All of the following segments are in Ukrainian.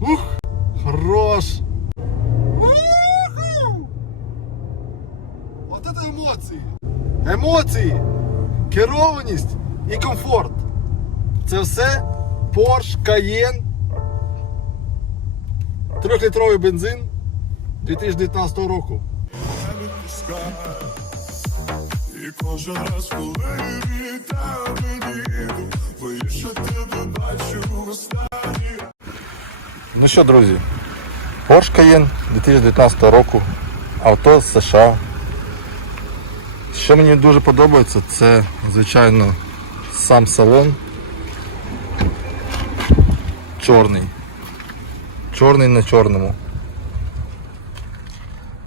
Ух! Хорош! От це емоції! Емоції, керованість і комфорт. Це все Porsche Cayenne. Трьохлітровий бензин 2019 року. І кожен раз, коли віта мені іду, боюсь, що тебе бачу, Ну що, друзі, Porsche Cayenne 2019 року, авто з США. Що мені дуже подобається, це, звичайно, сам салон. Чорний. Чорний на чорному.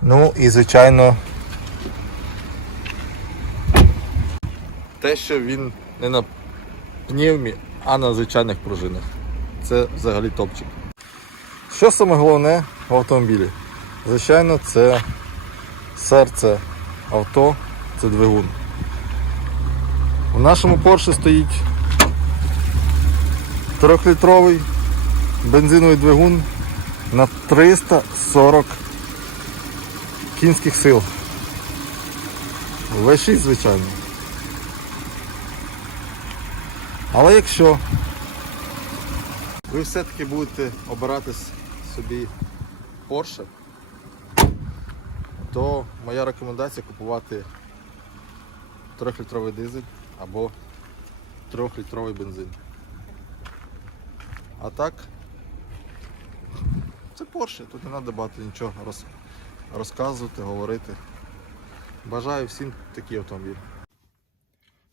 Ну і звичайно те, що він не на пневмі, а на звичайних пружинах. Це взагалі топчик. Що саме головне в автомобілі? Звичайно, це серце авто, це двигун. У нашому Porsche стоїть трьохлітровий бензиновий двигун на 340 кінських сил. V6, звичайно. Але якщо ви все-таки будете обиратись собі Porsche, то моя рекомендація купувати 3-літровий дизель або 3-літровий бензин. А так, це Porsche, тут не треба багато нічого розказувати, говорити. Бажаю всім такий автомобіль.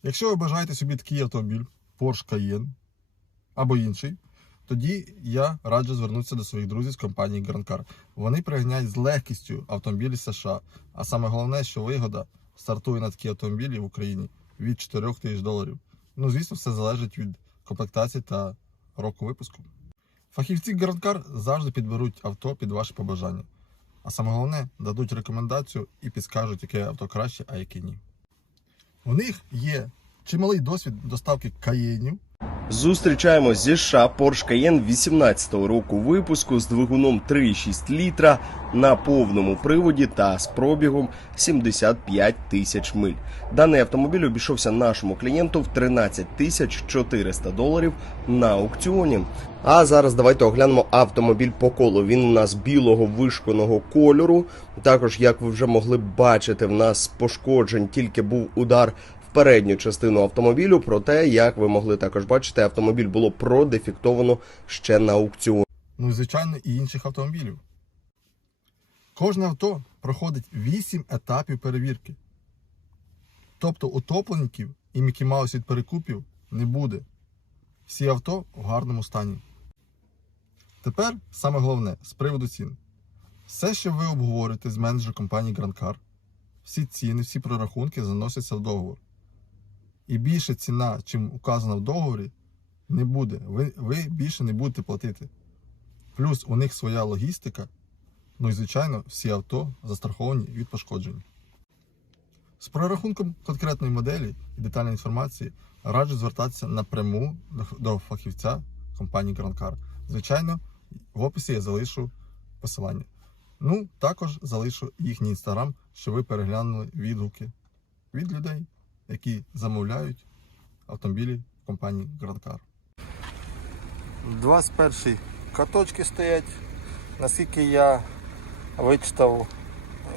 Якщо ви бажаєте собі такий автомобіль Porsche Cayenne або інший, тоді я раджу звернутися до своїх друзів з компанії Гранкар. Вони приганяють з легкістю автомобілі США. А саме головне, що вигода стартує на такі автомобілі в Україні від 4 тисяч доларів. Ну, звісно, все залежить від комплектації та року випуску. Фахівці Гранкар завжди підберуть авто під ваше побажання. А саме головне, дадуть рекомендацію і підскажуть, яке авто краще, а яке ні. У них є чималий досвід доставки каєнів Зустрічаємо зі США Porsche Cayenne 18-го року випуску з двигуном 3,6 літра на повному приводі та з пробігом 75 тисяч миль. Даний автомобіль обійшовся нашому клієнту в 13 тисяч 400 доларів на аукціоні. А зараз давайте оглянемо автомобіль по колу. Він у нас білого вишканого кольору. Також, як ви вже могли бачити, в нас пошкоджень тільки був удар передню частину автомобілю. Проте, як ви могли також бачити, автомобіль було продефіктовано ще на аукціоні. Ну, звичайно, і інших автомобілів. Кожне авто проходить 8 етапів перевірки. Тобто утопленників і мікімаус від перекупів не буде. Всі авто в гарному стані. Тепер саме головне з приводу цін. Все, що ви обговорите з менеджером компанії Grand Car, всі ціни, всі прорахунки заносяться в договор. І більше ціна, чим указана в договорі, не буде. Ви ви більше не будете платити. Плюс у них своя логістика. Ну і звичайно, всі авто застраховані від пошкоджень. З прорахунком конкретної моделі і детальної інформації раджу звертатися напряму до фахівця компанії Grand Car. Звичайно, в описі я залишу посилання. Ну, також залишу їхній інстаграм, щоб ви переглянули відгуки від людей які замовляють автомобілі компанії Гранкар. 21 каточки стоять. Наскільки я вичитав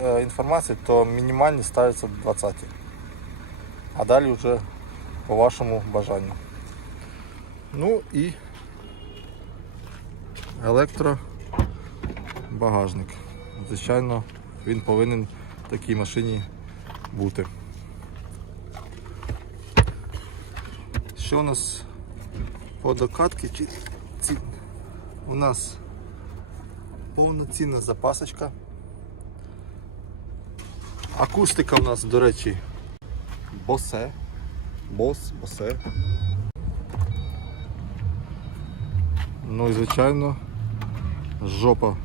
е, інформацію, то мінімальні ставляться до 20. А далі вже по вашому бажанню. Ну і електробагажник. Звичайно, він повинен в такій машині бути. Що у нас по докатки? У нас повноцінна запасочка. Акустика у нас, до речі, босе. Бос, босе. Ну і звичайно жопа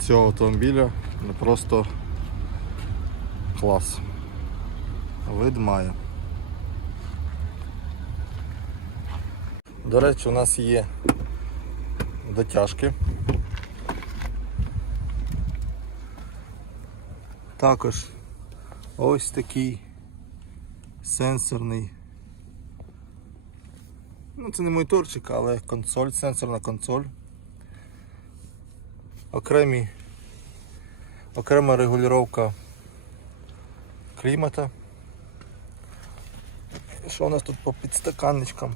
цього автомобіля не ну, просто клас. Вид має. До речі, у нас є дотяжки. Також ось такий сенсорний. Ну, це не моніторчик, але консоль, сенсорна консоль. Окремі, Окрема регулювання клімата. Що у нас тут по підстаканничкам?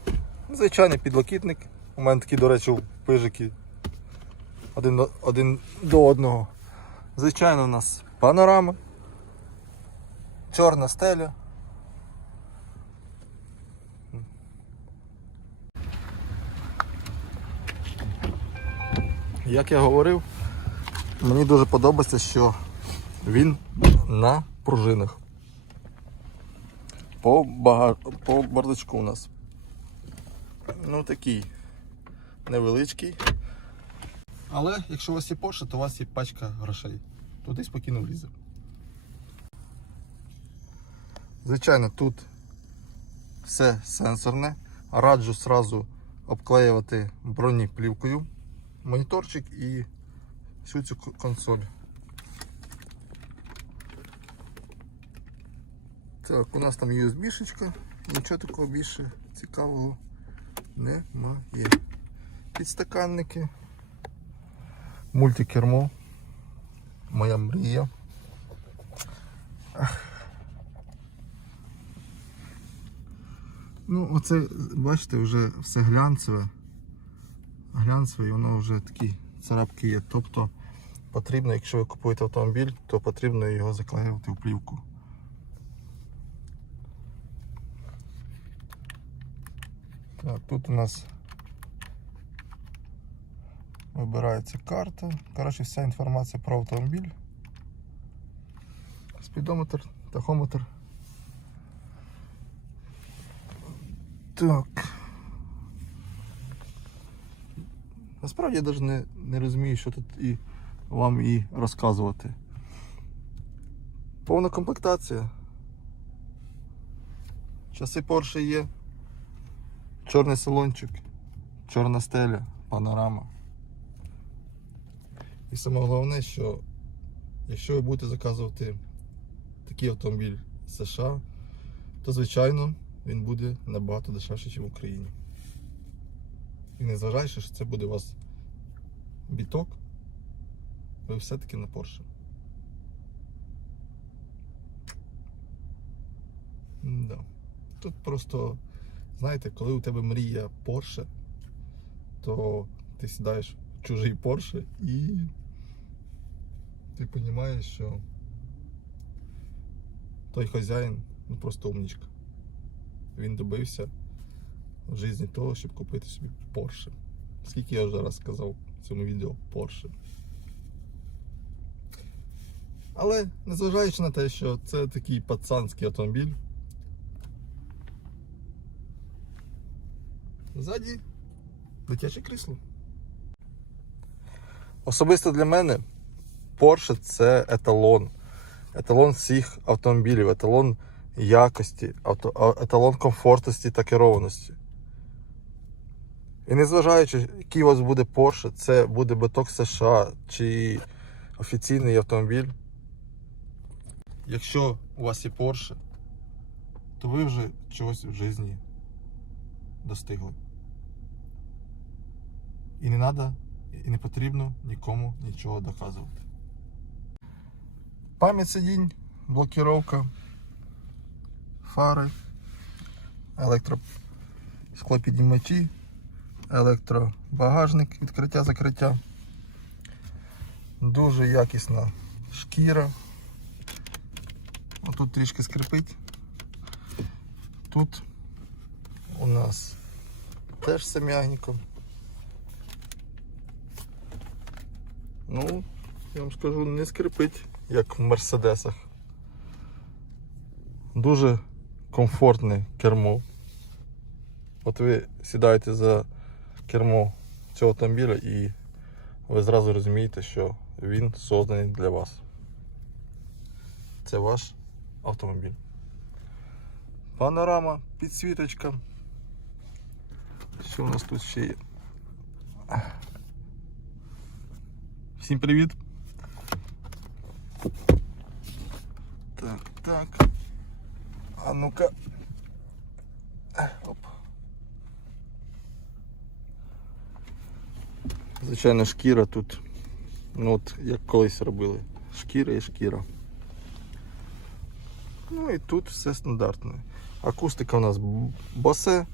Звичайний підлокітник. У мене такі, до речі, пижики один до, один до одного. Звичайно, у нас панорама, чорна стеля. Як я говорив, мені дуже подобається, що він на пружинах. По, бага... По бардачку у нас ну такий невеличкий. Але якщо у вас є Porsche, то у вас є пачка грошей. Туди спокійно влізе. Звичайно, тут все сенсорне. Раджу сразу обклеювати бронеплівкою, моніторчик і всю цю консоль. Так, у нас там USB-шечка, нічого такого більше цікавого немає. Підстаканники, мультикермо, моя мрія. Ну, оце, бачите, вже все глянцеве, глянцеве і воно вже такі царапки є. Тобто потрібно, якщо ви купуєте автомобіль, то потрібно його заклеювати в плівку. Так, Тут у нас вибирається карта. Коротше, вся інформація про автомобіль. Спідометр, тахометр. Так. Насправді я навіть не, не розумію, що тут і вам і розказувати. Повна комплектація. Часи Porsche є. Чорний салончик, чорна стеля, панорама. І саме головне, що якщо ви будете заказувати такий автомобіль з США, то звичайно він буде набагато дешевше, ніж в Україні. І незважаючи, що це буде у вас біток, ви все-таки на Порше. Да. Тут просто Знаєте, коли у тебе мрія Порше, то ти сідаєш в чужий Порше і ти розумієш, що той хазяїн ну просто умнічка. Він добився в житті того, щоб купити собі Порше. Скільки я вже раз сказав в цьому відео Порше. Але незважаючи на те, що це такий пацанський автомобіль. Ззаді дитяче крісло. Особисто для мене Porsche це еталон. Еталон всіх автомобілів, еталон якості, еталон комфортності та керованості. І незважаючи, який у вас буде Porsche, це буде биток США чи офіційний автомобіль. Якщо у вас є Porsche, то ви вже чогось в житті достигли. І не треба, і не потрібно нікому нічого доказувати. Пам'ять сидінь, блокіровка, фари, електросклопіднімачі, електробагажник, відкриття, закриття, дуже якісна шкіра. Отут трішки скрипить. Тут у нас теж сем'ягніко. Ну, я вам скажу, не скрипить, як в Мерседесах. Дуже комфортне кермо. От ви сідаєте за кермо цього автомобіля і ви зразу розумієте, що він созданий для вас. Це ваш автомобіль. Панорама, підсвіточка. Що у нас тут ще є? Всім привіт. Так, так. А ну-ка. Оп. Звичайно, шкіра тут. Ну от, як колись робили. Шкіра і шкіра. Ну і тут все стандартне. Акустика у нас босе,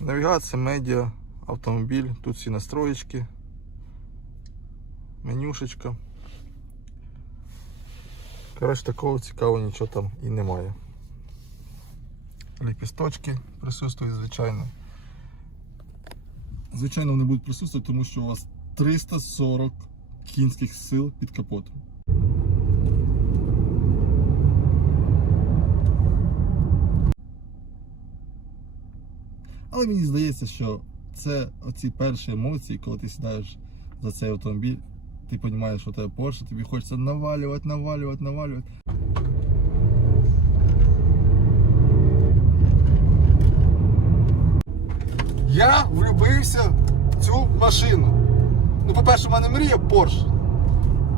навігація, медіа, автомобіль, тут всі настроєчки менюшечка. Коротше, такого цікавого нічого там і немає. Лепісточки присутствують, звичайно. Звичайно, вони будуть присутствувати, тому що у вас 340 кінських сил під капотом. Але мені здається, що це оці перші емоції, коли ти сідаєш за цей автомобіль, ти розумієш, що це Porsche, тобі хочеться навалювати, навалювати, навалювати. Я влюбився в цю машину. Ну, по-перше, в мене мрія Porsche.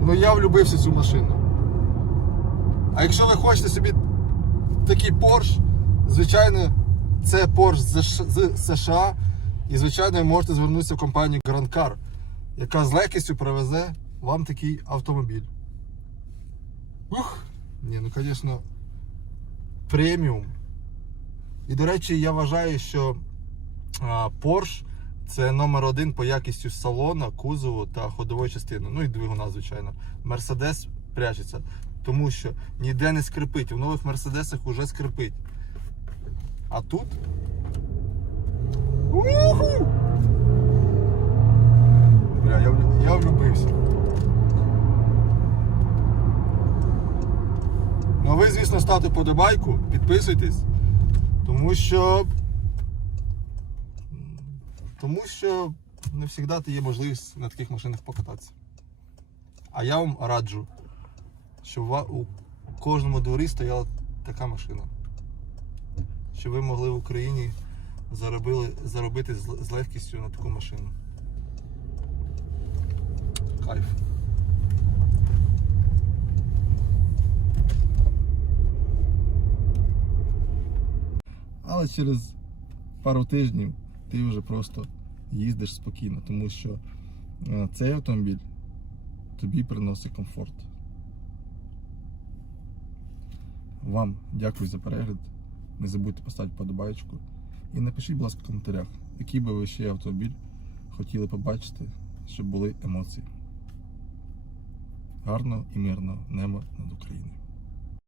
Ну я влюбився в цю машину. А якщо ви хочете собі такий Porsche, звичайно, це Porsche з США. І, звичайно, ви можете звернутися в компанію Grand Car яка з легкістю привезе вам такий автомобіль. Ух! Ні, ну звісно, преміум. І, до речі, я вважаю, що Porsche це номер один по якістю салона, кузову та ходової частини. Ну і двигуна, звичайно. Мерседес прячеться, тому що ніде не скрипить. В нових мерседесах уже скрипить. А тут. Уху! бля, я, я влюбився. Ну а ви, звісно, ставте подобайку, підписуйтесь, тому що Тому що не завжди є можливість на таких машинах покататися. А я вам раджу, щоб у кожному дворі стояла така машина. Щоб ви могли в Україні заробили, заробити з легкістю на таку машину кайф. Але через пару тижнів ти вже просто їздиш спокійно, тому що е, цей автомобіль тобі приносить комфорт. Вам дякую за перегляд. Не забудьте поставити подобаєчку. І напишіть, будь ласка, в коментарях, який би ви ще автомобіль хотіли побачити, щоб були емоції гарного і мирного неба над Україною.